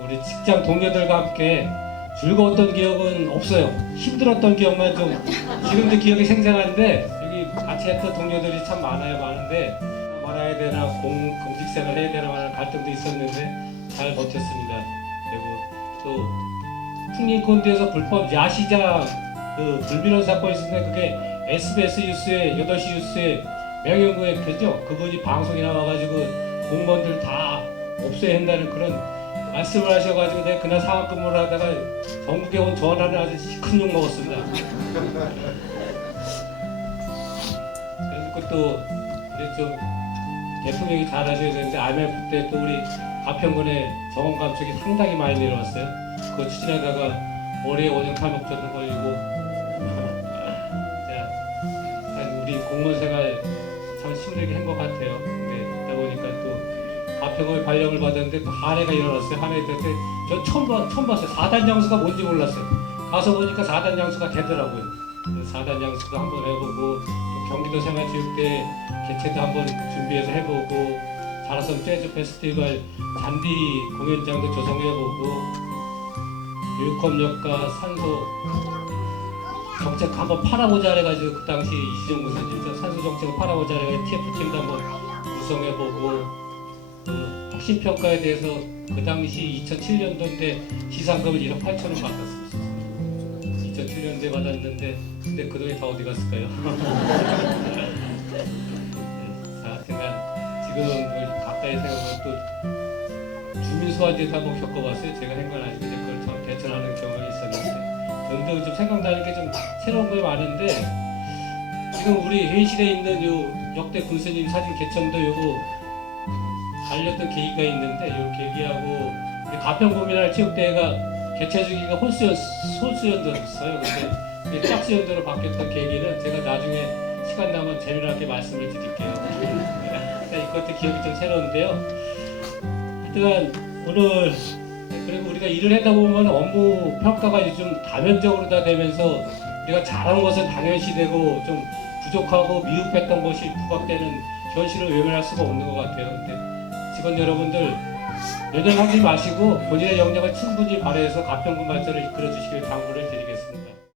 우리 직장 동료들과 함께 즐거웠던 기억은 없어요. 힘들었던 기억만 좀 지금도 기억이 생생한데 여기 같이 했던 동료들이 참 많아요. 많은데 말아야 되나 공 공직 생활 해야 되나 하는 갈등도 있었는데 잘 버텼습니다. 그리고 또 풍림콘도에서 불법 야시장 그 불비론 사건 있었는데 그게 SBS 뉴스에 8시 뉴스에 명예연구회 죠 그분이 방송에 나와가지고 공무원들 다 없애야 한다는 그런 말씀을 하셔가지고 내가 그날 상황 근무를 하다가 전국에 온 전화를 아주 큰욕 먹었습니다. 그것도 우리 좀 대통령이 잘 하셔야 되는데 IMF 때 또 우리 가평군의 정원 감축이 상당히 많이 내려왔어요. 그거 추진하다가 머리에 원형 탈목전도 걸리고 우리 공무원 생활 참 힘들게 한 것 같아요. 그러다 보니까 또 가평의 발령을 받았는데 또 한해가 일어났어요. 한해 때저 처음, 봐- 처음 봤어요. 4단 양수가 뭔지 몰랐어요. 가서 보니까 4단 양수가 되더라고요. 4단 양수도 한번 해보고 또 경기도 생활체육대 개최도 한번 준비해서 해보고 자라섬 재즈 페스티벌 잔디 공연장도 조성해보고 교육협력과 산소 정책 한번 팔아보자 해가지고 그 당시 이시정 군사진짜 산소 정책을 팔아보자 해가지고 TF팀도 한번 구성해보고 그 확신 평가에 대해서 그 당시 2007년도인데 시상금을 1억 8천원 받았습니다. 2007년도에 받았는데 근데 그 돈이 다 어디 갔을까요? 자, 하여튼간 지금 가까이 생각하면 또 주민소화제도 한번 겪어봤어요. 제가 한 건 아니고 이제 그걸 참 대처하는 경험이 있었는데 근데 좀 생각나는 게 좀 새로운 게 많은데 지금 우리 회의실에 있는 요 역대 군수님 사진 개천도 요거 알렸던 계기가 있는데 요 계기하고 우리 가평구민활 체육대회가 개최 주기가 홀수연 홀수연도였어요. 근데 짝수연도로 바뀌었던 계기는 제가 나중에 시간 나면 재미나게 말씀을 드릴게요. 일단 이것도 기억이 좀 새로운데요. 하여튼 오늘 그리고 우리가 일을 하다 보면 업무 평가가 좀 다면적으로 다 되면서 우리가 잘한 것은 당연시되고 좀 부족하고 미흡했던 것이 부각되는 현실을 외면할 수가 없는 것 같아요. 근데 직원 여러분들 연연하지 마시고 본인의 역량을 충분히 발휘해서 가평군 발전을 이끌어 주시길 당부를 드리겠습니다.